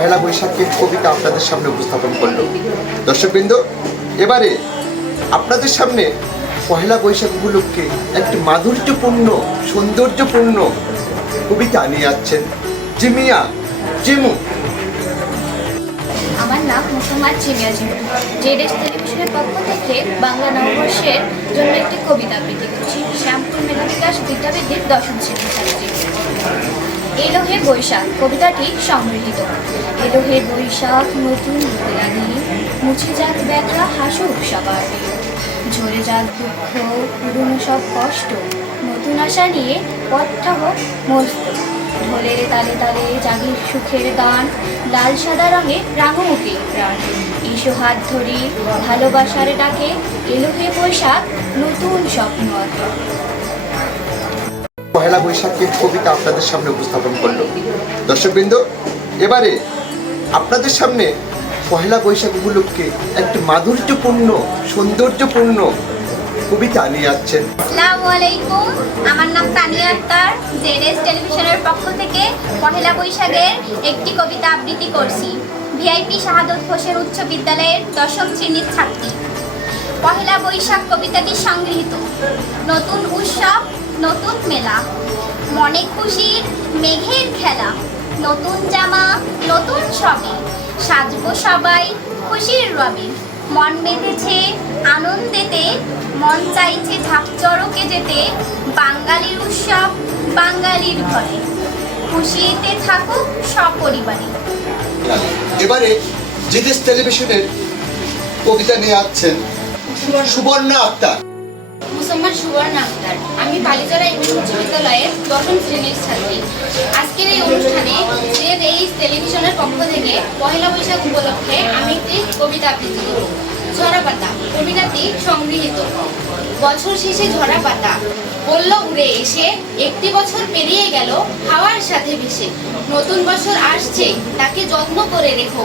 পহেলা বৈশাখের কবিতা আপনাদের সামনে উপস্থাপন করলো। দর্শকবৃন্দ, এবারে আপনাদের সামনে পহেলা বৈশাখ উপলক্ষে একটি মাধুর্যপূর্ণ সৌন্দর্যপূর্ণ কবিতা নিয়ে যাচ্ছেন জিমিয়া জিমু। আমার নাম মোসাম্মদ জিমিয়া জিমু। জেডএস টেলিভিশনের পক্ষ থেকে বাংলা নববর্ষের জন্য একটি কবিতা আবৃত্তি করছি। শ্যামপুর মেধা বিকাশ বিদ্যাপীঠের 10ম শ্রেণীর ছাত্রী। এলো হে বৈশাখ কবিতাটি সংগৃহীত। এলো হে বৈশাখ নতুন রানী, মুছে যাক ব্যথা হাসুক সবার, ঝরে যাক দুঃখ পুরনো সব কষ্ট, নতুন আশা নিয়ে পথটা হোক মস্ত। ঢোলের তালে তালে জাগির সুখের গান, লাল সাদা রঙে রাঙমুখী প্রাণ। এসো হাত ধরি ভালোবাসার ডাকে, এলো হে বৈশাখ নতুন স্বপ্ন আঁকে। পহেলা বৈশাখের কবিতা আপনাদের সামনে উপস্থাপন করলো। দর্শকবৃন্দ, এবারে আপনাদের সামনে পহেলা বৈশাখ উপলক্ষে একটি মাধুর্যপূর্ণ সৌন্দর্যপূর্ণ কবিতা নিয়ে যাচ্ছেন। আসসালামু আলাইকুম, আমার নাম তানিয়া আক্তার। জেডএস টেলিভিশনের পক্ষ থেকে পহেলা বৈশাখের একটি কবিতা আবৃত্তি করছি। ভিআইপি শাহাদত হোসেন উচ্চ বিদ্যালয়ের 10ম শ্রেণীর ছাত্রী। পহেলা বৈশাখ কবিতাটি সংগৃহীত। নতুন উৎসব নতুন মেলা, মনে খুশির মেঘের খেলা, নতুন জামা নতুন সবে, সাজবো সবাই খুশির রবে। মন বেঁধেছে আনন্দেতে, মন চাইছে ঝাপচড়কে যেতে, বাঙালির উৎসব বাঙালির ঘরে, খুশিতে থাকুক সপরিবারে। এবারে জেডএস টেলিভিশনের কবিতা নিয়ে যাচ্ছেন সুবর্ণা আক্তার। মুসম্মদ সুবর্ণা আক্তার। আমি বালিজরা ইউনিয়ন উচ্চ বিদ্যালয়ের 10ম শ্রেণীর ছাত্রী। আজকের এই অনুষ্ঠানে জেডএস টেলিভিশনের পক্ষ থেকে পহেলা বৈশাখ উপলক্ষে আমি একটি কবিতা আবৃত্তি করব। ঝরা পাতা কবিতাটি সংগৃহীত। বছর শেষে ঝরা পাতা বলল উড়ে এসে, একটি বছর পেরিয়ে গেল হাওয়ার সাথে ভেসে। নতুন বছর আসছে তাকে যত্ন করে রেখো,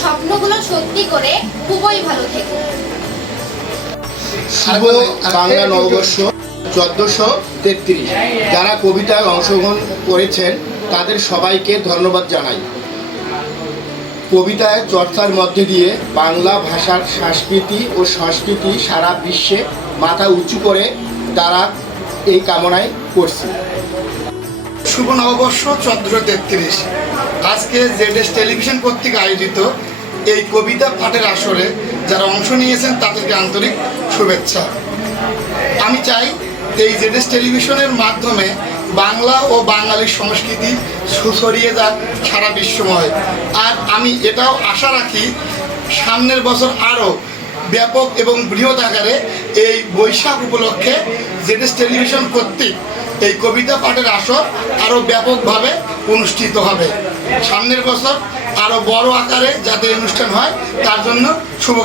স্বপ্নগুলো সত্যি করে খুবই ভালো থেকো। শুভ বাংলা নববর্ষ 1433। যারা কবিতায় অংশগ্রহণ করেছেন তাদের সবাইকে ধন্যবাদ জানাই। কবিতায় চর্চার মধ্যে দিয়ে বাংলা ভাষার সংস্কৃতি ও সংস্কৃতি সারা বিশ্বে মাথা উঁচু করে তারা এই কামনায় করছি। শুভ নববর্ষ 1433। আজকে জেডএস টেলিভিশন কর্তৃক আয়োজিত এই কবিতা পাঠের আসরে যারা অংশ নিয়েছেন তাদেরকে আন্তরিক শুভেচ্ছা। আমি চাই এই জেডএস টেলিভিশনের মাধ্যমে বাংলা ও বাঙালির সংস্কৃতি ছড়িয়ে যাক সারা বিশ্বময়। আর আমি এটাও আশা রাখি সামনের বছর আরও ব্যাপক এবং বৃহৎ আকারে এই বৈশাখ উপলক্ষে জেডএস টেলিভিশন কর্তৃক এই কবিতা পাঠের আসর আরও ব্যাপকভাবে অনুষ্ঠিত হবে। সামনের বছর আরও বড় আকারে যাতে অনুষ্ঠান হয় তার জন্য শুভ